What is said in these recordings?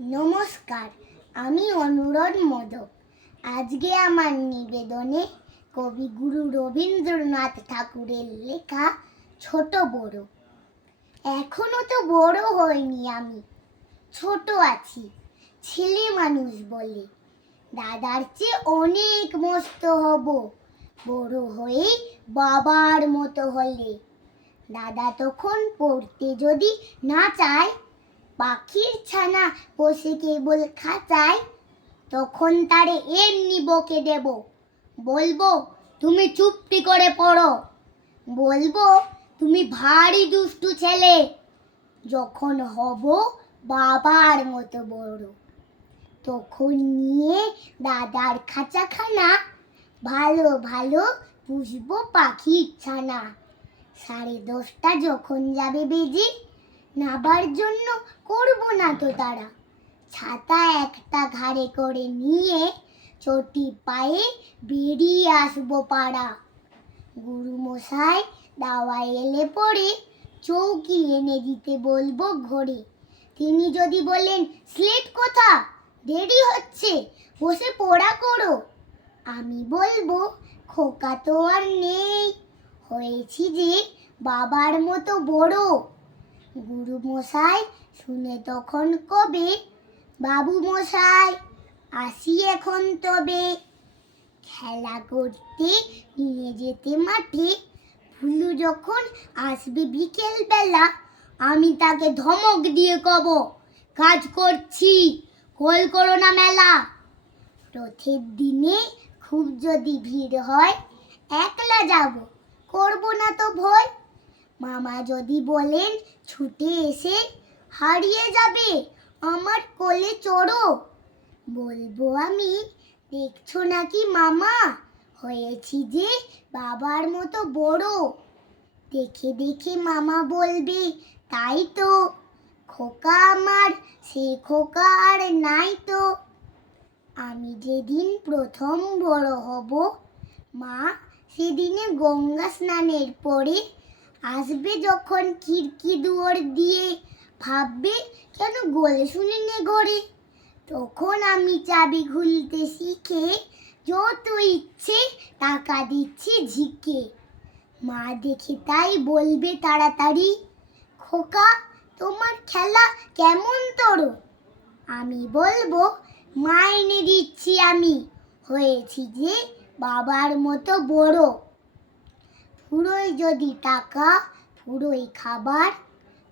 নমস্কার, আমি অনুরোধ মোদক। আজকে আমার নিবেদনে কবিগুরু রবীন্দ্রনাথ ঠাকুরের লেখা ছোট বড়। এখনো তো বড় হইনি, আমি ছোট আছি, ছেলে মানুষ বলে। দাদার চেয়ে অনেক মস্ত হব বড় হয়ে বাবার মতো হলে। দাদা তখন পড়তে যদি না চায়, পাখির ছানা বসে কেবল খাঁচায়, তখন তারে এমনি বকে দেব। বলবো, তুমি চুপটি করে পড়ো। বলবো, তুমি ভারী দুষ্টু ছেলে। যখন হব বাবার মতো বড়, তখন নিয়ে দাদার খাঁচাখানা ভালো ভালো পুষবো পাখির ছানা। 10:30 যখন যাবে বেজে, নাবার জন্য করব না তো তারা। ছাতা একটা ঘাড়ে করে নিয়ে চটি পায়ে বেরিয়ে আসবো পাড়া। গুরুমশাই দাওয়ায় এলে পরে চৌকি এনে দিতে বলবো ঘরে। তিনি যদি বলেন, স্লেট কোথা, দেরি হচ্ছে, বসে পড়া করো, আমি বলবো, খোকা তো আর নেই, হয়েছি যে বাবার মতো বড়। গুরুমশাই শুনে তখন কবে, বাবু মশাই আসি এখন তবে। খেলা করতে নিয়ে যেতে মাঠে ভুলু যখন আসবে বিকেল বেলা, আমি তাকে ধমক দিয়ে কব, কাজ করছি, কল করো না মেলা। রথের দিনে খুব যদি ভিড় হয়, একলা যাব, করব না তো ভয়। মামা যদি বলেন ছুটে এসে, হারিয়ে যাবে আমার কোলে চড়ো, বলবো আমি, দেখছো নাকি মামা, হয়েছি যে বাবার মতো বড়। দেখে দেখে মামা বলবে, তাই তো, খোকা আমার সে খোকা আর নাই তো। আমি যেদিন প্রথম বড় হব, মা সেদিনে গঙ্গা স্নানের পরে আসবে যখন খিড়কি দুয়ার দিয়ে, ভাববে কেন গোলে শুনিনি ঘরে। তখন আমি চাবি খুলতে শিখে যত ইচ্ছে টাকা দিচ্ছি ঝিকে। মা দেখে তাই বলবে তাড়াতাড়ি, খোকা তোমার খেলা কেমন তোর। আমি বলবো, মাইনে দিচ্ছি আমি, হয়েছি যে বাবার মতো বড়। ফুরোই যদি টাকা, ফুরোই খাবার,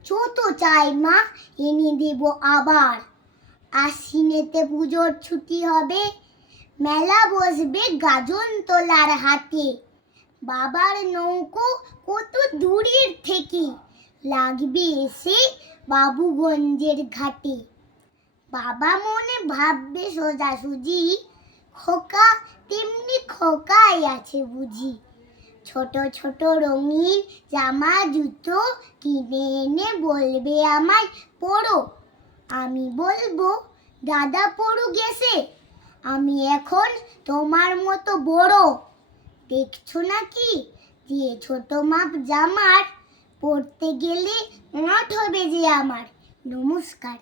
যত চাই মা এনে দেব আবার। আশ্বিনেতে পুজোর ছুটি হবে, মেলা বসবে গাজন তোলার হাটে। বাবার নৌকো কত দূরের থেকে লাগবে এসে বাবুগঞ্জের ঘাটে। বাবা মনে ভাববে সোজাসুজি, খোকা তেমনি খোকাই আছে বুঝি। ছোট ছোট রঙিন জামা জুতো কিনে এনে বলবে আমায় পরো। আমি বলবো, দাদা পড়ু গেছে, আমি এখন তোমার মতো বড়। দেখছো নাকি যে ছোট মাপ জামার, পড়তে গেলে 8 হবে যে আমার। নমস্কার।